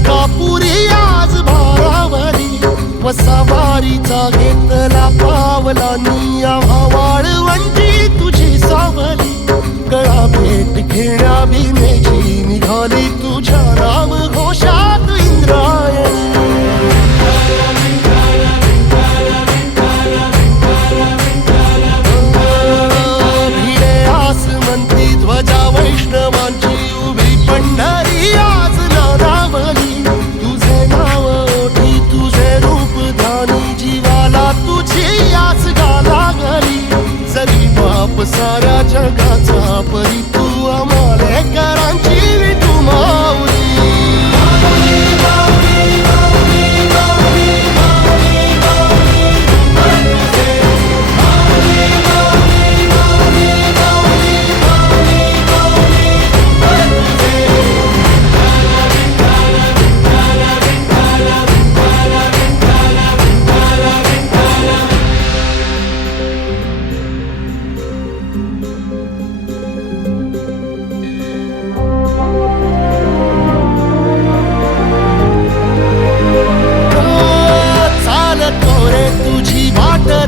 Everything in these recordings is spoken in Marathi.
अलंकापुरी आज भारावरी वसावारीचा घेतला पावला निया वाळवंटी तुझी सावली गळा भेट घेण्या भीमेची निघाली तुझ्या राम घोषात इंद्रायणी भिडे आसमंती ध्वजा वैष्णवांची उभी पंढरी आज नादावली तुझे नाव ओठी तुझे रूप ध्यानी जीवाला तुझी आस गाला गली जरी बाप साऱ्या जगाचा परी तू आमालेकरांची विठू माऊली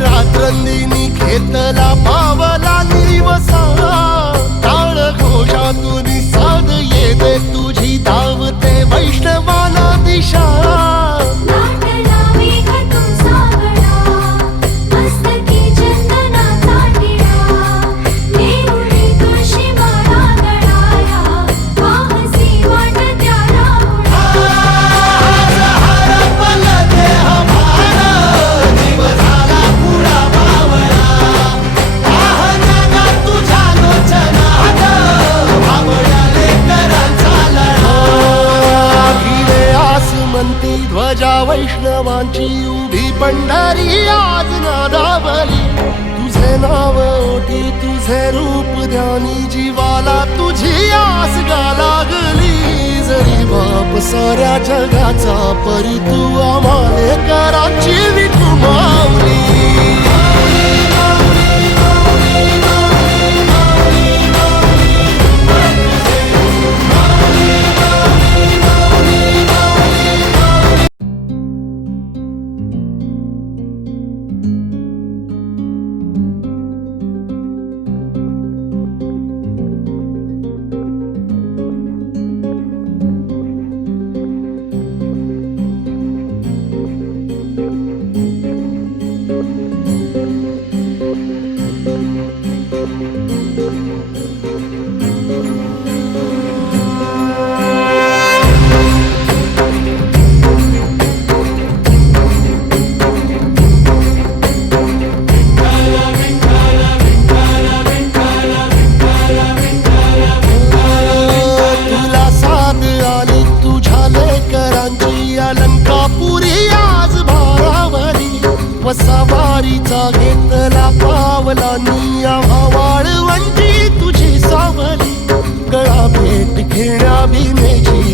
रात्रंदिनी घेतला पावला निवसा टाळ घोषातून साध येते तुझी धावते वैष्णवाला दिशा ध्वजा वैष्णवांची उभी पंढरी आज नादावली तुझे नाव ओठी तुझे रूप ध्यानी जीवाला तुझी आस गा लागली जरी बाप साऱ्या जगाचा परी तू आमालेकरांची विठू माऊली अलंकापुरी आज भारावरी वसावारीचा घेतला पावला निया वाळवंटी तुझी सावली गळा भेट घेण्या भीमेची